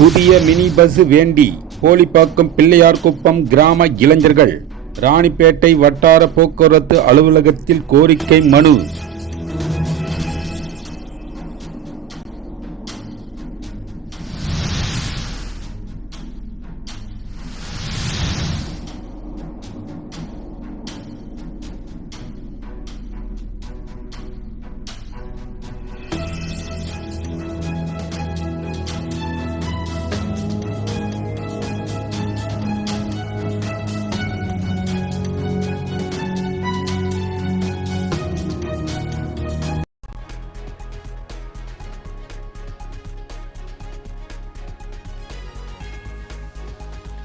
புதிய mini bus வேண்டி போலிப்பாக்கம் பிள்ளையார்குப்பம் கிராம இளைஞர்கள் ராணிப்பேட்டை வட்டார போக்குவரத்து அலுவலகத்தில் கோரிக்கை மனு.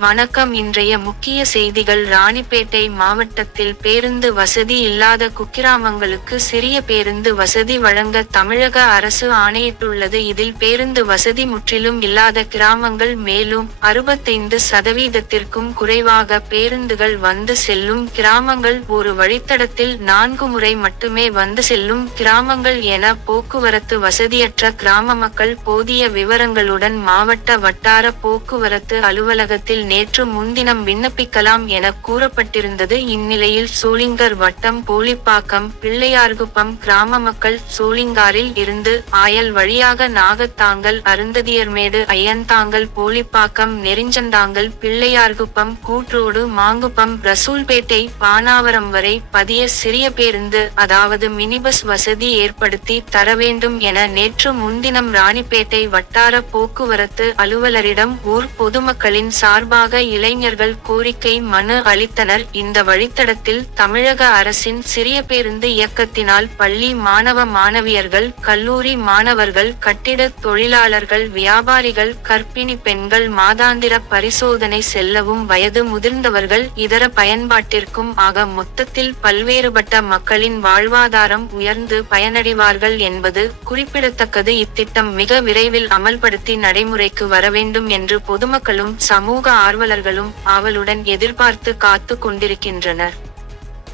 வணக்கம். இன்றைய முக்கிய செய்திகள். ராணிப்பேட்டை மாவட்டத்தில் பேருந்து வசதி இல்லாத குக்கிராமங்களுக்கு சிறிய பேருந்து வசதி வழங்க தமிழக அரசு ஆணையிட்டுள்ளது. இதில் பேருந்து வசதி முற்றிலும் இல்லாத கிராமங்கள் மேலும் 65% குறைவாக பேருந்துகள் வந்து செல்லும் கிராமங்கள், ஒரு வழித்தடத்தில் 4 முறை மட்டுமே வந்து செல்லும் கிராமங்கள் என போக்குவரத்து வசதியற்ற கிராம மக்கள் போதிய விவரங்களுடன் மாவட்ட வட்டார போக்குவரத்து அலுவலகத்தில் நேற்று முன்தினம் விண்ணப்பிக்கலாம் என கூறப்பட்டிருந்தது. இந்நிலையில் சோளிங்கர் வட்டம் போலிப்பாக்கம் பிள்ளையார்குப்பம் கிராம மக்கள் சோளிங்காரில் இருந்து ஆயல் வழியாக நாகத்தாங்கல், அருந்ததியர்மேடு, ஐயந்தாங்கல், போலிப்பாக்கம், நெரிஞ்சந்தாங்கல், பிள்ளையார்குப்பம், கூட்ரோடு, மாங்குப்பம், ரசூல்பேட்டை, பானாவரம் வரை பதிய சிறிய பேருந்து அதாவது மினிபஸ் வசதி ஏற்படுத்தி தர வேண்டும் என நேற்று முன்தினம் ராணிப்பேட்டை வட்டார போக்குவரத்து அலுவலரிடம் ஊர் பொதுமக்களின் சார்பாக இளைஞர்கள் கோரிக்கை மனு அளித்தனர். இந்த வழித்தடத்தில் தமிழக அரசின் சிறிய பேருந்து இயக்கத்தினால் பள்ளி மாணவ மாணவியர்கள், கல்லூரி மாணவர்கள், கட்டிட தொழிலாளர்கள், வியாபாரிகள், கர்ப்பிணி பெண்கள் மாதாந்திர பரிசோதனை செல்லவும், வயது முதிர்ந்தவர்கள் இதர பயன்பாட்டிற்கும் ஆக மொத்தத்தில் பல்வேறுபட்ட மக்களின் வாழ்வாதாரம் உயர்ந்து பயனடைவார்கள் என்பது குறிப்பிடத்தக்கது. இத்திட்டம் மிக விரைவில் அமல்படுத்தி நடைமுறைக்கு வர வேண்டும் என்று பொதுமக்களும் சமூக ஆர்வலர்களும் ஆவலுடன் எதிர்பார்த்து காத்து கொண்டிருக்கின்றனர்.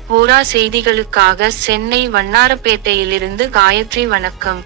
போரா செய்திகளுக்காக சென்னை வண்ணாரப்பேட்டையிலிருந்து காயத்ரி. வணக்கம்.